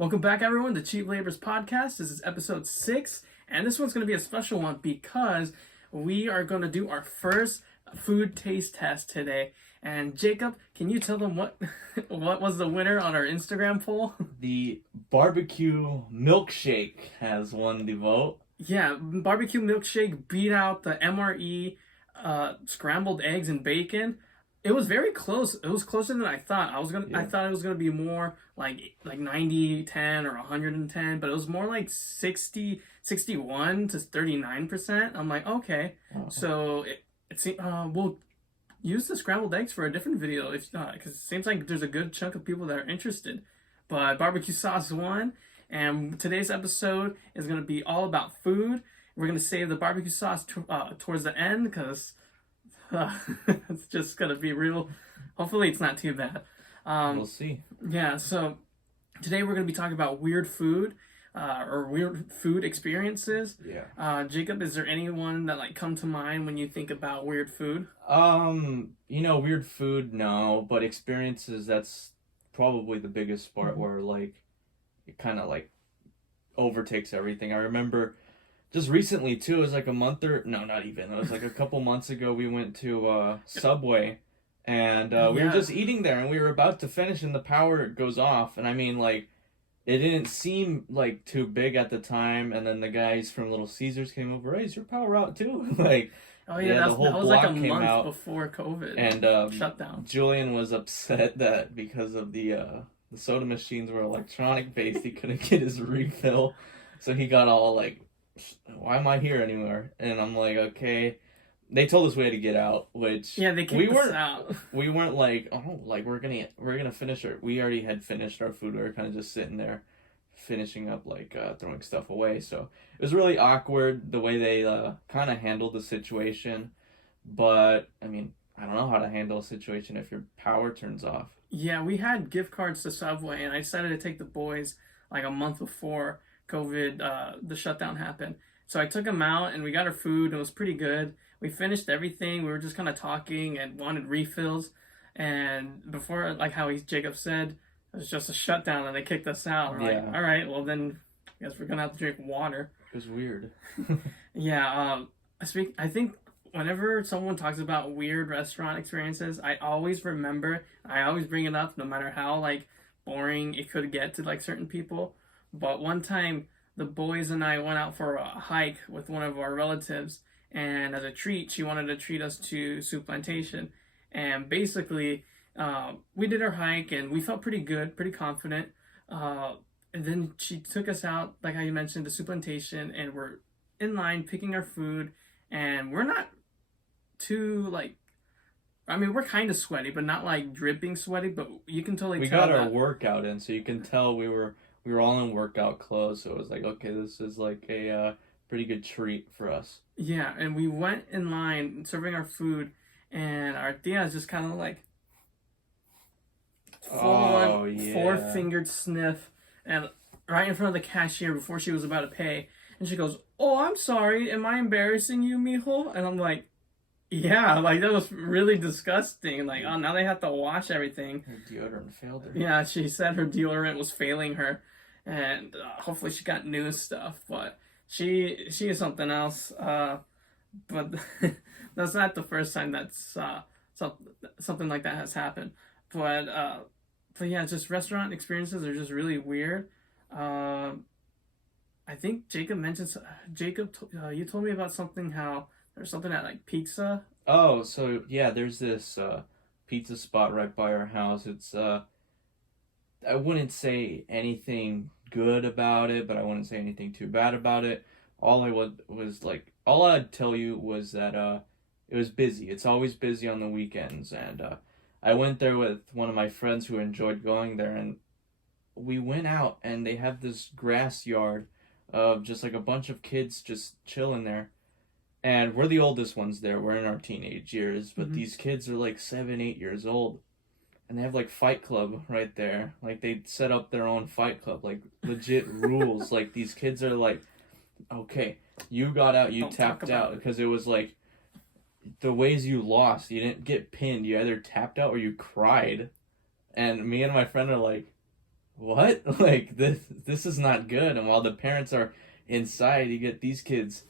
Welcome back, everyone, to Cheap Labor's podcast. This is episode 6, and this one's going to be a special one because we are going to do our first food taste test today. And Jacob, can you tell them what what was the winner on our Instagram poll? The barbecue milkshake has won the vote. Yeah, barbecue milkshake beat out the MRE scrambled eggs and bacon. It was very close. It was closer than I thought. I thought it was gonna be more like 90-10 or 110, but it was more like 61 to 39%. I'm like, okay. So we'll use the scrambled eggs for a different video if because it seems like there's a good chunk of people that are interested. But barbecue sauce won, and today's episode is gonna be all about food. We're gonna save the barbecue sauce towards the end because it's just gonna be real. Hopefully, it's not too bad. We'll see. Yeah. So today we're gonna be talking about weird food, or weird food experiences. Yeah. Jacob, is there anyone that come to mind when you think about weird food? Weird food, no, but experiences, that's probably the biggest part where it kind of overtakes everything. I remember just recently too, it was like a month or no, not even. It was like a couple months ago. We went to Subway, and we were just eating there, and we were about to finish, and the power goes off. And I mean, it didn't seem too big at the time. And then the guys from Little Caesars came over. Hey, is your power out too? Oh yeah, the whole that was block like a came month out, before COVID and shutdown. Julian was upset that because of the soda machines were electronic based, he couldn't get his refill, so he got all why am I here anymore? And I'm like, okay. They told us we had to get out, which they kicked us out. We weren't we're gonna finish our. We already had finished our food. We were kind of just sitting there, finishing up throwing stuff away. So it was really awkward the way they kind of handled the situation. But I mean, I don't know how to handle a situation if your power turns off. Yeah, we had gift cards to Subway, and I decided to take the boys a month before COVID, the shutdown happened. So I took them out, and we got our food. It was pretty good. We finished everything. We were just kind of talking and wanted refills. And before, Jacob said, it was just a shutdown, and they kicked us out. We're like, all right, well then, I guess we're gonna have to drink water. It was weird. Yeah. I think whenever someone talks about weird restaurant experiences, I always remember. I always bring it up, no matter how boring it could get to certain people. But one time, the boys and I went out for a hike with one of our relatives, and as a treat, she wanted to treat us to Soup Plantation. And basically, we did our hike, and we felt pretty good, pretty confident. And then she took us out, like how you mentioned, to Soup Plantation, and we're in line picking our food, and we're not too, we're kind of sweaty, but not dripping sweaty, but you can totally tell. We got our workout in, so you can tell we were all in workout clothes, so it was okay, this is a pretty good treat for us. Yeah, and we went in line serving our food, and our tia is just kind of four-fingered sniff, and right in front of the cashier before she was about to pay, and she goes, "Oh, I'm sorry, am I embarrassing you, mijo?" And I'm like, yeah, that was really disgusting. Oh, now they have to wash everything. Her deodorant failed her. Yeah, she said her deodorant was failing her, and hopefully she got new stuff. But she is something else. But that's not the first time that's something like that has happened. But yeah, just restaurant experiences are just really weird. I think Jacob mentioned you told me about something how. There's something at pizza. Oh, so yeah, there's this pizza spot right by our house. It's I wouldn't say anything good about it, but I wouldn't say anything too bad about it. All I'd tell you was that it was busy. It's always busy on the weekends, and I went there with one of my friends who enjoyed going there, and we went out, and they have this grass yard of just a bunch of kids just chilling there. And we're the oldest ones there. We're in our teenage years. But these kids are 7, 8 years old. And they have Fight Club right there. They set up their own Fight Club. Legit rules. These kids are okay, you got out, you tapped out. Because it was the ways you lost. You didn't get pinned. You either tapped out or you cried. And me and my friend are what? Like this is not good. And while the parents are inside, you get these kids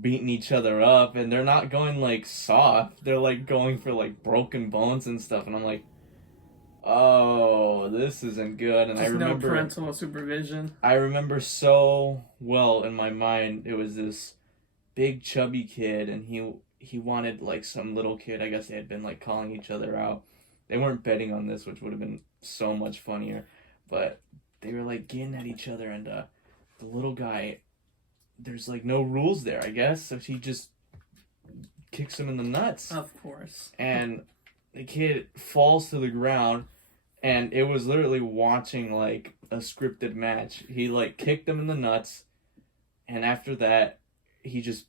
beating each other up, and they're not going like soft. They're like going for like broken bones and stuff. And I'm like, oh, this isn't good. And Just no parental supervision. I remember so well in my mind. It was this big chubby kid, and he wanted like some little kid. I guess they had been like calling each other out. They weren't betting on this, which would have been so much funnier, but they were like getting at each other, and the little guy, there's like no rules there, I guess, so he just kicks him in the nuts, Of course. and the kid falls to the ground, and it was literally watching like a scripted match. He like kicked him in the nuts, and after that, he just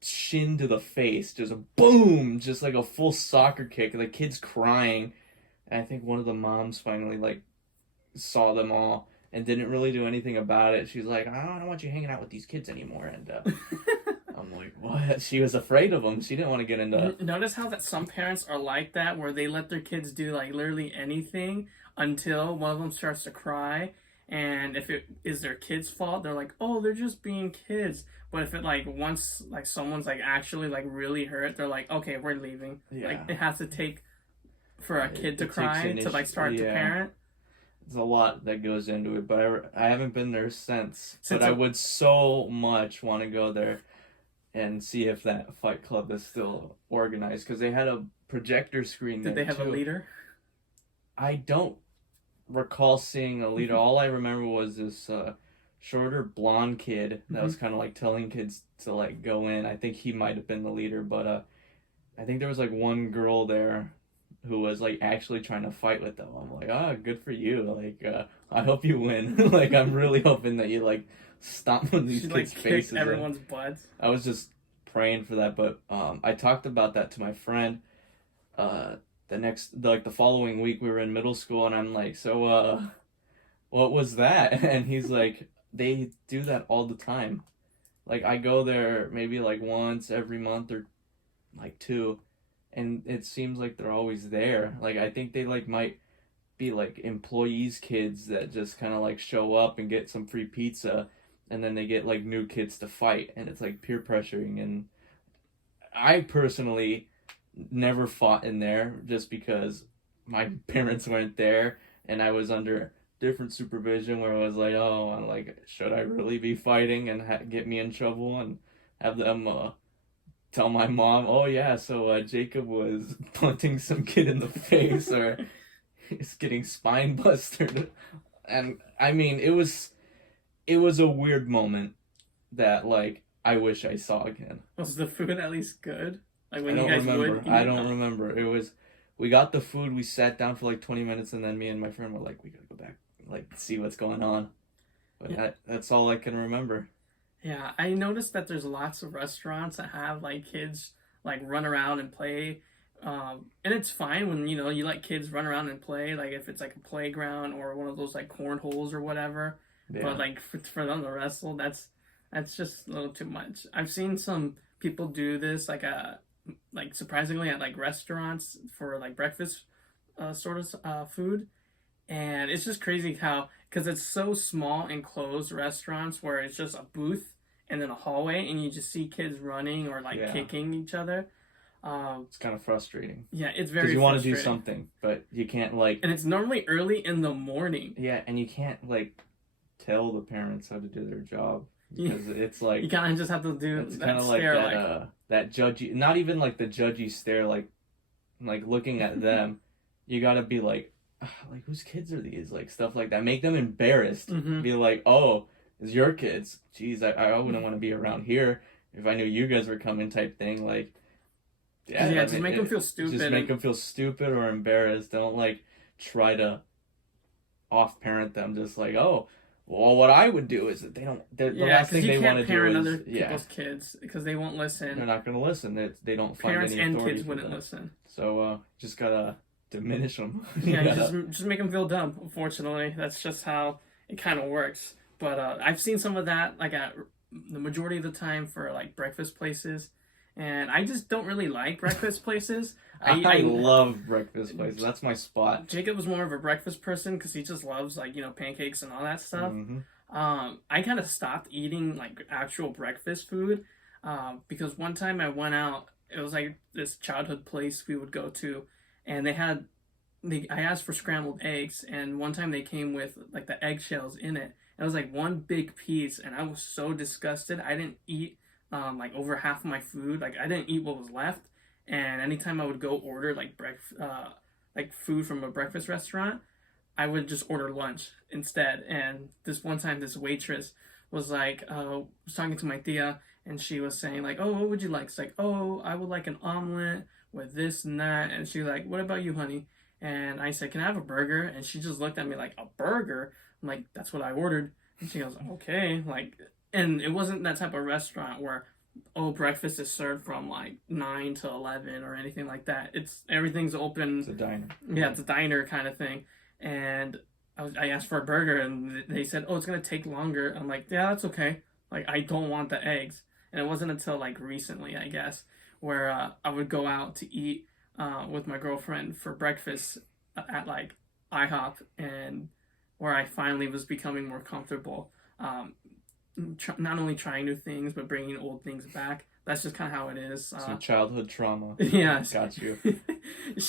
shin to the face, just a boom, just like a full soccer kick. And the kid's crying, and I think one of the moms finally like saw them all and didn't really do anything about it. She's like, I don't want you hanging out with these kids anymore. And I'm like, what? She was afraid of them. She didn't want to get into. Notice how that some parents are like that, where they let their kids do like literally anything until one of them starts to cry. And if it is their kid's fault, they're like, oh, they're just being kids. But if it like once like someone's like actually like really hurt, they're like, okay, we're leaving. Yeah. Like it has to take for a kid to It cry takes to like start to parent. There's a lot that goes into it, but I haven't been there since. Since But I would so much want to go there and see if that Fight Club is still organized, because they had a projector screen there. Did they have too. a leader? I don't recall seeing a leader. All I remember was this shorter blonde kid that was kind of like telling kids to like go in. I think he might have been the leader, but I think there was like one girl there who was like actually trying to fight with them. I'm like, ah, good for you. Like, I hope you win. Like, I'm really hoping that you like stomp on these She kids' like faces. kicked everyone's butts. I was just praying for that, but I talked about that to my friend. The following week we were in middle school, and I'm like, so what was that? And he's like, they do that all the time. Like, I go there maybe like once every month or like two, and it seems like they're always there. Like, I think they like might be like employees' kids that just kind of like show up and get some free pizza, and then they get like new kids to fight, and it's like peer pressuring. And I personally never fought in there just because my parents weren't there, and I was under different supervision where I was like, oh, I'm like, should I really be fighting and get me in trouble and have them tell my mom, oh yeah, so Jacob was punting some kid in the face, or he's getting spine busted. And I mean, it was a weird moment that like I wish I saw again. Was the food at least good? Like I when don't you guys remember. would. I don't remember. It was, we got the food, we sat down for like 20 minutes, and then me and my friend were like, we gotta go back, like see what's going on. But Yeah. that's all I can remember. Yeah, I noticed that there's lots of restaurants that have like kids like run around and play. And it's fine when you let kids run around and play, like if it's like a playground or one of those like cornholes or whatever. Yeah. But like for them to wrestle, that's just a little too much. I've seen some people do this like surprisingly at like restaurants for like breakfast sort of food, and it's just crazy how, because it's so small enclosed restaurants where it's just a booth and then a hallway, and you just see kids running or like Yeah. kicking each other. It's kind of frustrating. Yeah, it's very Because you want to do frustrating. something, but you can't like. And it's normally early in the morning. Yeah, and you can't like tell the parents how to do their job, Yeah. because it's like You kind of just have to do it's that kind of like stare, that that judgy, not even like the judgy stare, like looking at them. You gotta be like whose kids are these, like stuff like that, make them embarrassed. Mhm. Be like, oh, it's your kids. Jeez, I wouldn't want to be around here if I knew you guys were coming, type thing. Like, Yeah, just make them feel stupid. Just make them feel stupid or embarrassed. Don't like try to off parent them. Just like, oh, well, what I would do is that they don't. The Yeah, last because thing you they want can't to do parent is other people's kids because they won't they're listen. not going to listen. They don't find Parents any and authority kids for wouldn't them. listen. So just gotta diminish them. Yeah, just make them feel dumb. Unfortunately, that's just how it kind of works. But I've seen some of that like at the majority of the time for like breakfast places, and I just don't really like breakfast places. I love breakfast places. That's my spot. Jacob was more of a breakfast person because he just loves like pancakes and all that stuff. Hmm. I kind of stopped eating like actual breakfast food because one time I went out. It was like this childhood place we would go to, and I asked for scrambled eggs, and one time they came with like the eggshells in it. It was like one big piece, and I was so disgusted. I didn't eat like over half of my food. Like I didn't eat what was left. And anytime I would go order like food from a breakfast restaurant, I would just order lunch instead. And this one time, this waitress was like, was talking to my tia, and she was saying like, "Oh, what would you like?" It's like, "Oh, I would like an omelet with this and that." And she's like, "What about you, honey?" And I said, "Can I have a burger?" And she just looked at me like, "A burger?" I'm like, "That's what I ordered." And she goes, "Okay." Like, and it wasn't that type of restaurant where, oh, breakfast is served from like 9 to 11 or anything like that. Everything's open. It's a diner. Yeah, it's a diner kind of thing. And I asked for a burger, and they said, "Oh, it's gonna take longer." I'm like, "Yeah, that's okay. Like, I don't want the eggs." And it wasn't until like recently, I guess, where I would go out to eat with my girlfriend for breakfast at like IHOP, and where I finally was becoming more comfortable. Not only trying new things but bringing old things back. That's just kind of how it is. Some childhood trauma. Yeah, Got you.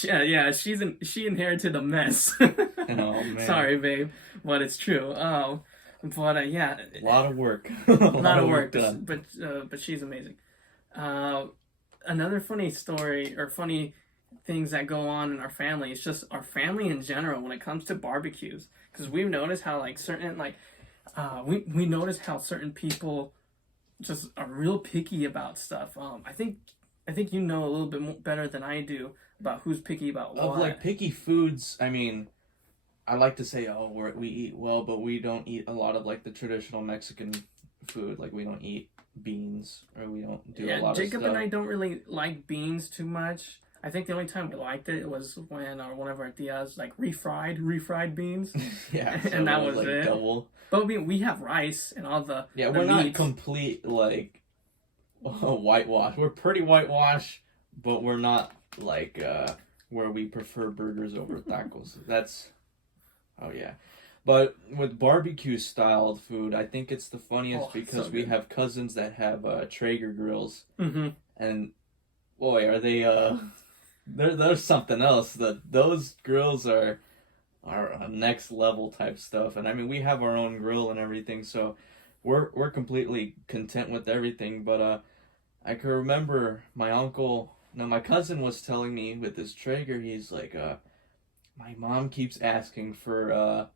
yeah. She inherited a mess. Oh man. Sorry, babe, but it's true. But yeah, A lot of work. a lot of work done. but she's amazing. Another funny story or funny things that go on in our family is just our family in general when it comes to barbecues, because we've noticed how like certain like we notice how certain people just are real picky about stuff. I think you know a little bit more, better than I do about who's picky about what. Of like picky foods, I mean, I like to say, oh, we eat well, but we don't eat a lot of like the traditional Mexican food. Like we don't eat beans, or we don't do a lot Jacob of stuff. and I don't really like beans too much. I think the only time we liked it was when one of our tias like refried beans. Yeah, so and that was like it. double. But we have rice and all the We're not meats. complete like whitewash. We're pretty whitewash, but we're not like where we prefer burgers over tacos. That's oh yeah. But with barbecue styled food, I think it's the funniest because so we good. have cousins that have Traeger grills, Mm-hmm. and boy, are they there's something else. Those grills are next level type stuff. And I mean, we have our own grill and everything, so we're completely content with everything. But I can remember my uncle. No, my cousin was telling me with this Traeger, he's like, my mom keeps asking for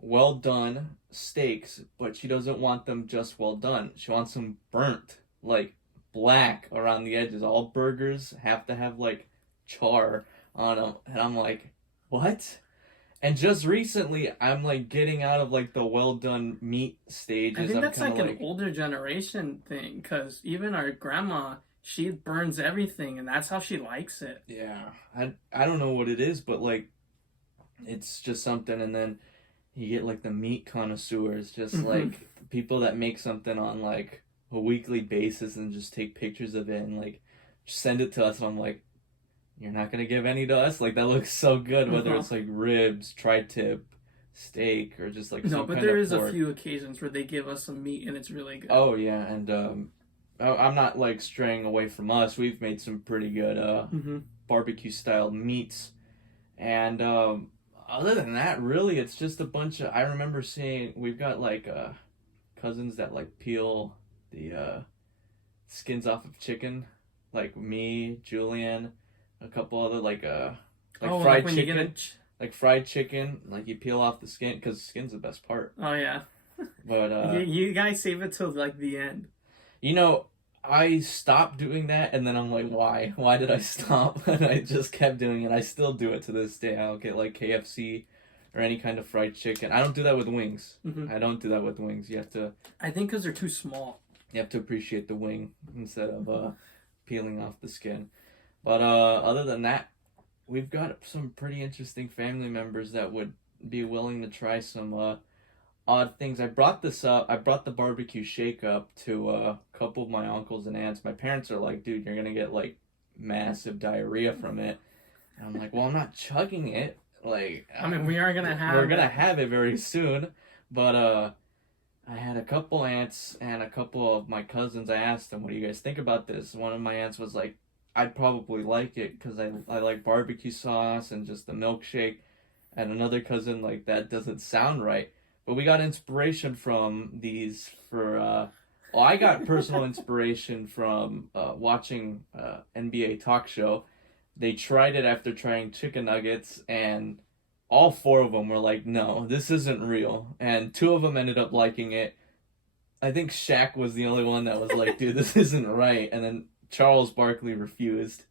well done steaks, but she doesn't want them just well done. She wants them burnt, like black around the edges. All burgers have to have like char on them, and I'm like, what? And just recently, I'm like getting out of like the well done meat stages. I think I'm that's kinda like an older generation thing, because even our grandma, she burns everything, and that's how she likes it. yeah. I don't know what it is, but like it's just something. And then you get like the meat connoisseurs, just Mhm. like people that make something on like a weekly basis and just take pictures of it and like send it to us. And I'm like, you're not gonna give any to us? Like that looks so good, whether Uh-huh. it's like ribs, tri-tip, steak, or just like No, some but kind there of is pork. a few occasions where they give us some meat, and it's really good. Oh yeah, and I'm not like straying away from us. We've made some pretty good Mm-hmm. barbecue style meats, and other than that, really, it's just a bunch of. I remember seeing we've got like cousins that like peel the skins off of chicken, like me, Julian, a couple other like Oh, fried like when you chicken, get like fried chicken, like you peel off the skin because skin's the best part. oh yeah, But you guys save it till like the end. you know, I stopped doing that, and then I'm like, why? Why did I stop? And I just kept doing it. I still do it to this day. I'll get like KFC or any kind of fried chicken. I don't do that with wings. Mm-hmm. I don't do that with wings. I think because they're too small. You have to appreciate the wing instead of peeling off the skin. But other than that, we've got some pretty interesting family members that would be willing to try some odd things. I brought this up. I brought the barbecue shake up to a couple of my uncles and aunts. My parents are like, dude, you're gonna get like massive diarrhea from it. And I'm like, well, I'm not chugging it. Like, I mean, we are gonna have. we're gonna have it very soon. But I had a couple aunts and a couple of my cousins. I asked them, what do you guys think about this? One of my aunts was like, I'd probably like it because I like barbecue sauce and just the milkshake. And another cousin, like, that doesn't sound right. But we got inspiration from these for, well, I got personal inspiration from watching NBA talk show. They tried it after trying chicken nuggets, and all four of them were like, no, this isn't real. And two of them ended up liking it. I think Shaq was the only one that was like, dude, this isn't right. And then Charles Barkley refused.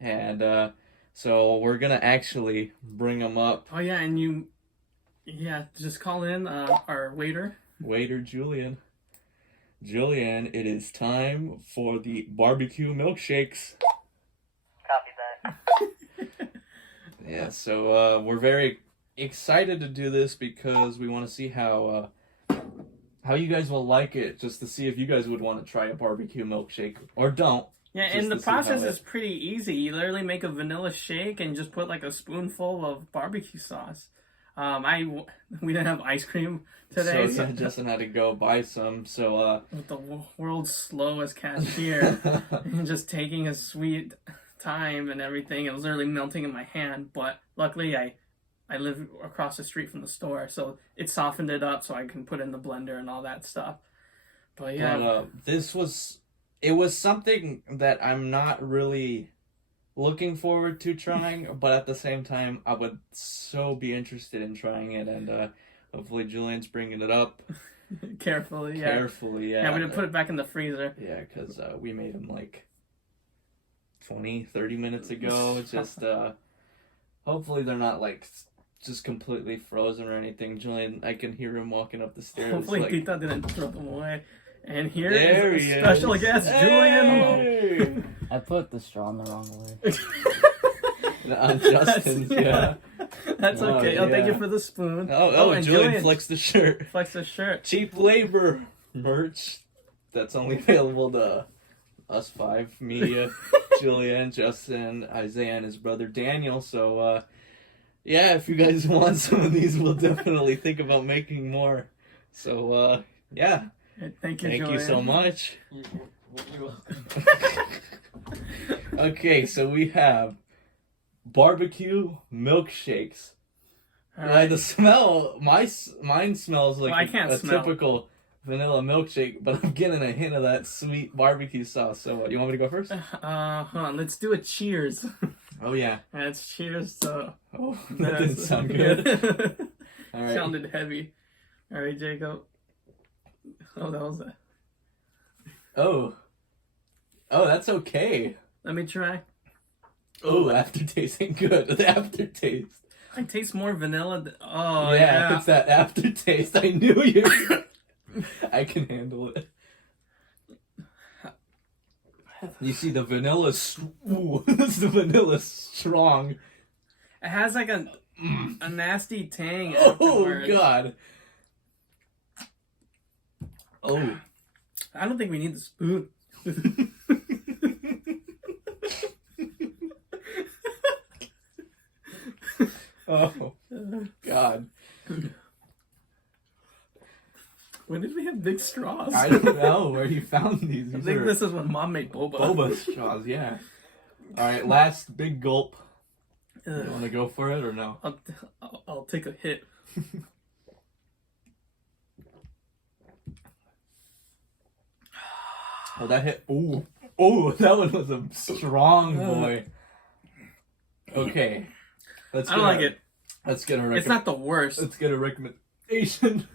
And so we're going to actually bring him up. Oh, yeah, and just call in our waiter. Waiter Julian. Julian, it is time for the barbecue milkshakes. Copy that. Yeah, so we're very excited to do this because we want to see how you guys will like it, just to see if you guys would want to try a barbecue milkshake or don't. Yeah, Just and the to see how process it- is pretty easy. You literally make a vanilla shake and just put like a spoonful of barbecue sauce. We didn't have ice cream today, So Justin had to go buy some. So with the world's slowest cashier, and just taking his sweet time and everything. It was literally melting in my hand, but luckily I live across the street from the store, so it softened it up so I can put in the blender and all that stuff. But yeah, But it was something that I'm not really looking forward to trying, but at the same time, I would so be interested in trying it, and hopefully Julian's bringing it up carefully, yeah. carefully. Yeah, we didn't put it back in the freezer. Yeah, because we made him like 20-30 minutes ago. Just hopefully they're not like just completely frozen or anything. Julian, I can hear him walking up the stairs. Hopefully like, Tita didn't throw them away. And here there is he a special is. guest, Julian. Hey! I put the straw in the wrong way. On Justin's, yeah. That's Oh, okay. Oh, thank yeah. you for the spoon. And Julian flexed the shirt. Flex the shirt. Cheap labor merch that's only available to us five, me, Julian, Justin, Isaiah, and his brother Daniel. So, yeah, if you guys want some of these, we'll definitely think about making more. So, yeah, Thank you, thank Julian. you so much. You're welcome. Okay, so we have barbecue milkshakes. All right. The smell, mine smells like Well, I can't a smell. typical vanilla milkshake, but I'm getting a hint of that sweet barbecue sauce. So, you want me to go first? Hold on. Let's do a cheers. Oh yeah. Let's cheers to. Oh, that didn't sound good. All right. Sounded heavy. All right, Jacob. Oh, that was it. Oh, that's okay. Let me try. Oh, aftertaste ain't good. The aftertaste. I taste more vanilla. Oh, yeah, yeah. it's that aftertaste. I knew you. I can handle it. You see, the vanilla. Ooh, this is the vanilla strong. It has like a nasty tang. Oh afterwards. God. Oh. I don't think we need the spoon. Oh God. When did we have big straws? I don't know where you found these. I These think are this is when Mom made boba. boba straws. Yeah. All right, last big gulp. You Ugh. want to go for it or no? I'll take a hit. Oh, that hit. Ooh. Oh, that one was a strong boy. Okay. Let's I don't like it. Let's get a It's not the worst. Let's get a recommendation.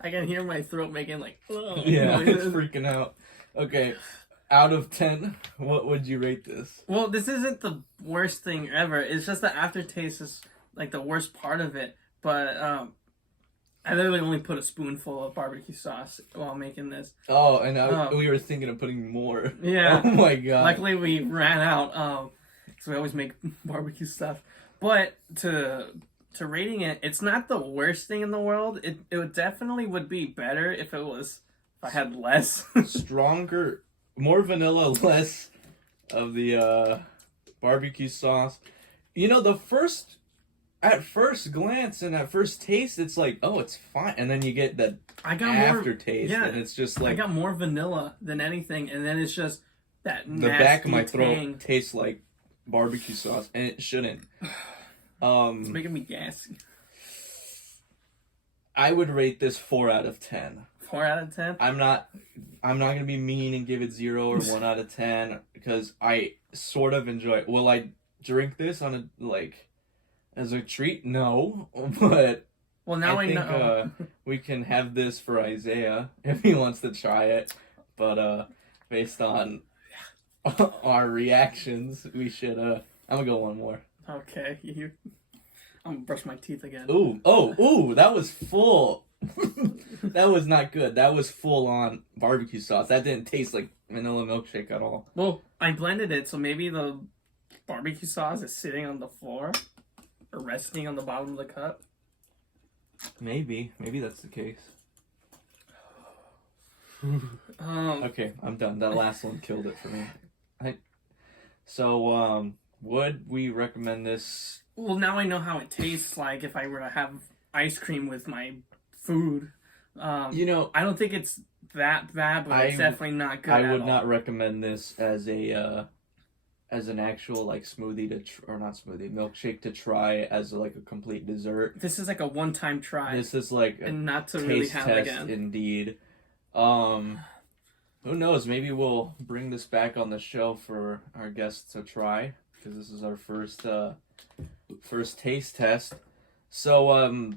I can hear my throat making like. Yeah, it's noises. freaking out. Okay. Out of 10, what would you rate this? Well, this isn't the worst thing ever. It's just the aftertaste is like the worst part of it. But I literally only put a spoonful of barbecue sauce while making this. Oh, and Oh. we were thinking of putting more. Yeah. Oh my God. Luckily, we ran out. So we always make barbecue stuff. But to rating it, it's not the worst thing in the world. It would definitely would be better if I had less. Stronger, more vanilla, less of the barbecue sauce. You know, at first glance and at first taste, it's like, oh, it's fine, and then you get that I got aftertaste, more, yeah, and it's just I like got more vanilla than anything, and then it's just that the back of my throat tang. tastes like barbecue sauce, and it shouldn't. It's making me gassy. I would rate this 4 out of 10. 4 out of 10. I'm not gonna be mean and give it 0 or 1 out of 10 because I sort of enjoy it. Will I drink this on a as a treat? No, but Well, now I think know. we can have this for Isaiah if he wants to try it. But based on our reactions, we should. I'm gonna go one more. Okay, I'm gonna brush my teeth again. Ooh! That was full. That was not good. That was full on barbecue sauce. That didn't taste like vanilla milkshake at all. Well, I blended it, so maybe the barbecue sauce is sitting on the floor or resting on the bottom of the cup. Maybe that's the case. Okay, I'm done. That last one killed it for me. Would we recommend this? Well, now I know how it tastes like if I were to have ice cream with my food. You know, I don't think it's that bad, but it's definitely not good. I would at not all. recommend this as an actual like smoothie or not smoothie milkshake to try as like a complete dessert. This is like a one-time try, This is like a and not to taste really have test again. indeed. Who knows? Maybe we'll bring this back on the show for our guests to try because this is our first taste test. So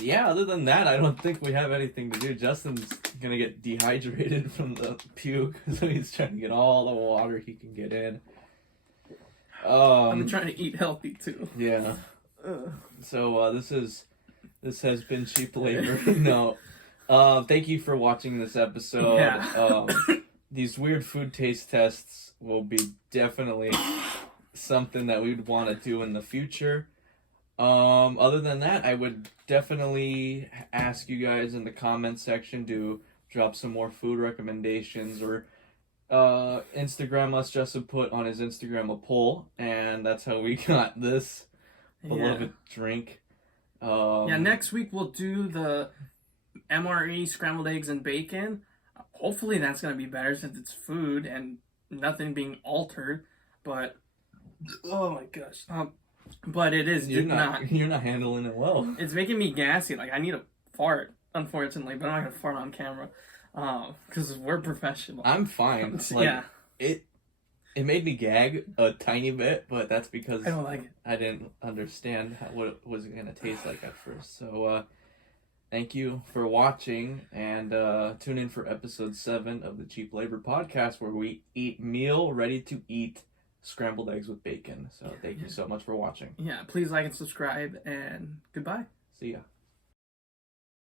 yeah, other than that, I don't think we have anything to do. Justin's gonna get dehydrated from the puke, so he's trying to get all the water he can get in. I'm trying to eat healthy too. Yeah. So this has been Cheap Labor. No. Thank you for watching this episode. Yeah. These weird food taste tests will be definitely something that we'd want to do in the future. Other than that, I would definitely ask you guys in the comment section to drop some more food recommendations or Instagram us. Justin put on his Instagram a poll, and that's how we got this beloved drink. Next week we'll do the MRE scrambled eggs and bacon. Hopefully that's gonna be better since it's food and nothing being altered. But oh my gosh, but it is You're not handling it well. It's making me gassy. Like I need a fart, unfortunately, but I'm not gonna fart on camera because we're professional. I'm fine. Like, yeah, it made me gag a tiny bit, but that's because I don't like it. I didn't understand what it was gonna taste like at first. So thank you for watching, and tune in for episode 7 of the Cheap Labor Podcast, where we eat meal ready to eat scrambled eggs with bacon. So thank you so much for watching. Yeah, please like and subscribe, and goodbye. See ya.